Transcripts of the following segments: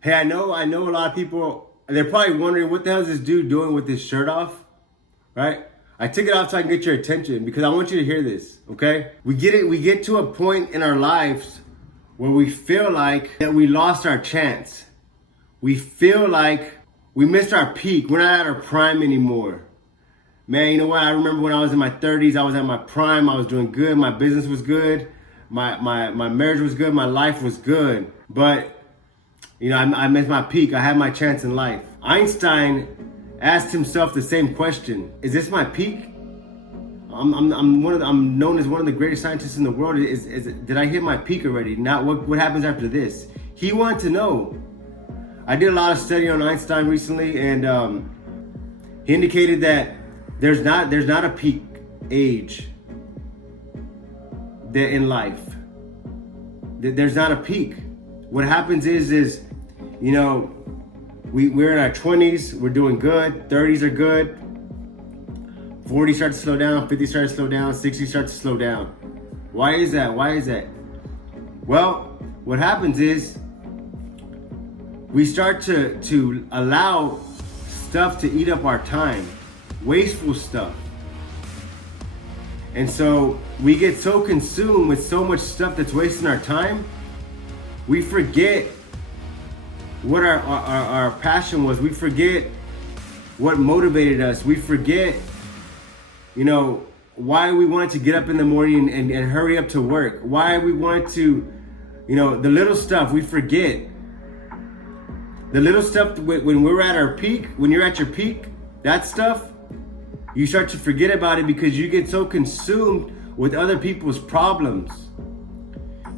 Hey, I know a lot of people, they're probably wondering what the hell is this dude doing with his shirt off, right? I took it off so I can get your attention because I want you to hear this, okay? We get to a point in our lives where we feel like that we lost our chance. We feel like we missed our peak. We're not at our prime anymore. Man, you know what? I remember when I was in my 30s, I was at my prime. I was doing good. My business was good. My marriage was good. My life was good. But you know, I missed my peak. I had my chance in life. Einstein asked himself the same question: is this my peak? I'm known as one of the greatest scientists in the world. Did I hit my peak already? Now what happens after this? He wanted to know. I did a lot of study on Einstein recently, and he indicated that there's not a peak age that in life. There's not a peak. What happens is you know, we're in our 20s, we're doing good, 30s are good, 40 start to slow down, 50 start to slow down, 60 start to slow down. Why is that? Well, what happens is we start to allow stuff to eat up our time, wasteful stuff. And so we get so consumed with so much stuff that's wasting our time, we forget what our passion was. We forget what motivated us. We forget, you know, why we wanted to get up in the morning and hurry up to work. Why we wanted to, you know, the little stuff we forget. The little stuff when we're at our peak, when you're at your peak, that stuff, you start to forget about it because you get so consumed with other people's problems.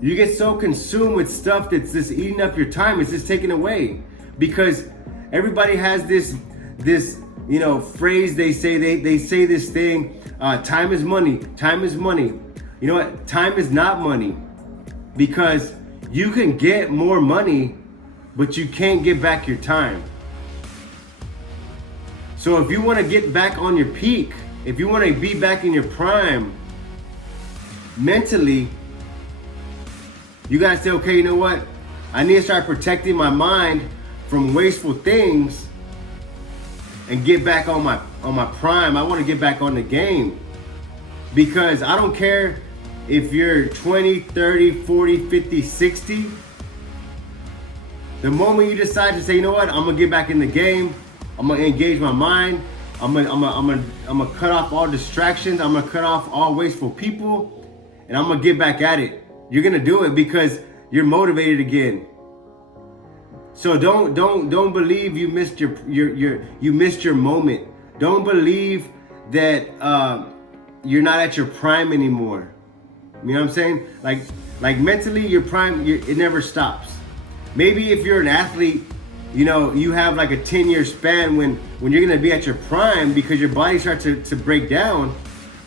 You get so consumed with stuff that's just eating up your time. It's just taken away because everybody has this you know phrase. They say this thing. Time is money. Time is money. You know what? Time is not money because you can get more money, but you can't get back your time. So if you want to get back on your peak, if you want to be back in your prime mentally, you gotta say, okay, you know what? I need to start protecting my mind from wasteful things and get back on my prime. I want to get back on the game because I don't care if you're 20, 30, 40, 50, 60. The moment you decide to say, you know what? I'm gonna get back in the game. I'm gonna engage my mind. I'm gonna cut off all distractions. I'm gonna cut off all wasteful people, and I'm gonna get back at it. You're gonna do it because you're motivated again. So don't believe you missed your moment. Don't believe that you're not at your prime anymore. You know what I'm saying? Like mentally, your prime, it never stops. Maybe if you're an athlete, you know, you have like a 10-year span when you're gonna be at your prime because your body starts to break down.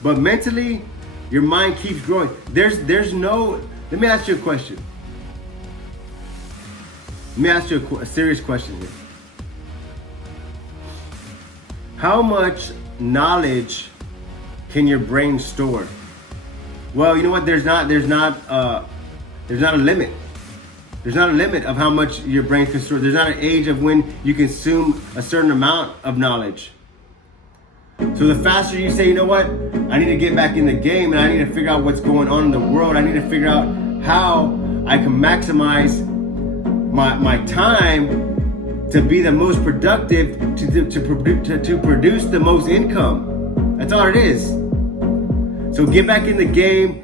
But mentally, your mind keeps growing. There's no. Let me ask you a question. Let me ask you a serious question here. How much knowledge can your brain store? Well, you know what? There's not a limit. There's not a limit of how much your brain can store. There's not an age of when you consume a certain amount of knowledge. So the faster you say, you know what? I need to get back in the game and I need to figure out what's going on in the world. I need to figure out how I can maximize my time to be the most productive, to produce the most income. That's all it is. So get back in the game,